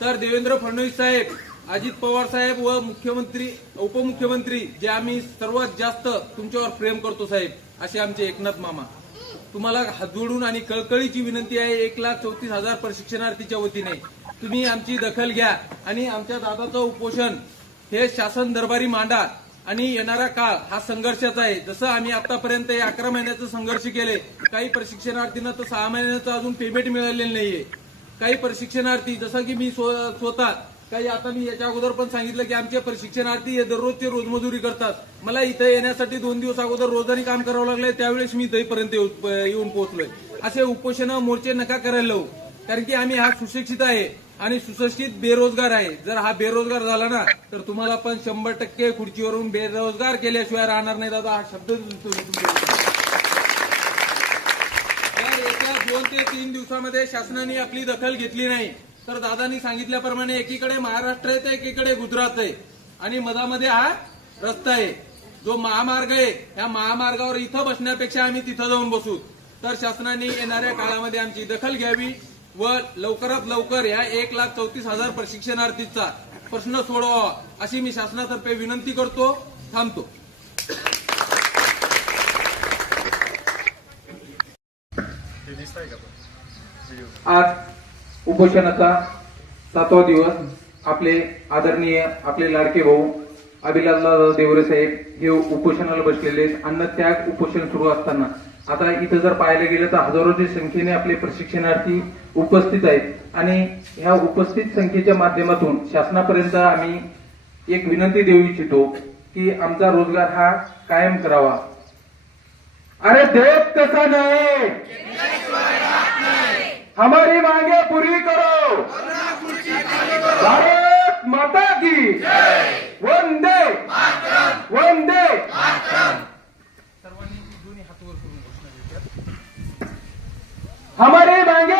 तर देवेंद्र फडणवीस साहेब, अजित पवार साहेब व मुख्यमंत्री उपमुख्यमंत्री जे आम्ही सर्वात जास्त तुमच्यावर प्रेम करतो साहेब, असे आमचे एकनाथ मामा. तुम्हाला हात जोडून आणि कळकळीची विनंती आहे, 1,34,000 प्रशिक्षणार्थीच्या वतीने तुम्ही आमची दखल घ्या आणि आमच्या दादाचं उपोषण हे शासन दरबारी मांडा. आणि येणारा काळ हा संघर्षाचा आहे. जसं आम्ही आतापर्यंत 11 महिन्याचं संघर्ष केले, काही प्रशिक्षणार्थींना तर 6 महिन्याचं अजून पेमेंट मिळालेलं नाहीये. काही प्रशिक्षणार्थी जसं की मी स्वतः काही आता मी याच्या अगोदर पण सांगितलं की आमचे प्रशिक्षणार्थी हे दररोजचे रोजमजुरी करतात. मला इथे येण्यासाठी 2 दिवस अगोदर रोजानी काम करावं लागलंय, त्यावेळेस मी इथेपर्यंत येऊन पोहोचलोय. असे उपोषण मोर्चे नका करायला लावू, कारण की आम्ही हा सुशिक्षित आहे आणि सुशिक्षित बेरोजगार आहे. जर हा बेरोजगार झाला ना तर तुम्हाला पण 100% खुर्चीवरून बेरोजगार केल्याशिवाय राहणार नाही दादा, हा शब्द येत्या 2 ते 3 दिवसामध्ये शासनाने आपली दखल घेतली नाही तर दादांनी सांगितल्याप्रमाणे एकीकडे महाराष्ट्र आहे तर एकीकडे गुजरात आहे आणि मधामध्ये हा रस्ता आहे, जो महामार्ग आहे. या महामार्गावर इथं बसण्यापेक्षा आम्ही तिथं जाऊन बसू. तर शासनाने येणाऱ्या काळामध्ये आमची दखल घ्यावी व लवकरात लवकर या 1,34,000 प्रशिक्षणार्थीचा प्रश्न सोडवावा अशी मी शासनातर्फे विनंती करतो. थांबतो. आज उपोषणाचा 7वा दिवस. आपले आदरणीय आपले लाडके भाऊ अभिलाषदादा देवरे साहेब हे उपोषणाला बसलेले आहेत. अन्नत्याग उपोषण सुरू असताना आता इथं जर पाहायला गेलं तर हजारोच्या संख्येने आपले प्रशिक्षणार्थी उपस्थित आहेत आणि ह्या उपस्थित संख्येच्या माध्यमातून शासनापर्यंत आम्ही एक विनंती देऊ इच्छितो की आमचा रोजगार हा कायम करावा. अरे देत कसा नाही, हमारी मांगे पूरी करो, भारत माता की वंदे वंदे. सर्वांनी दोन्ही हात वर करून घोषणा देतात. हमारी मांगे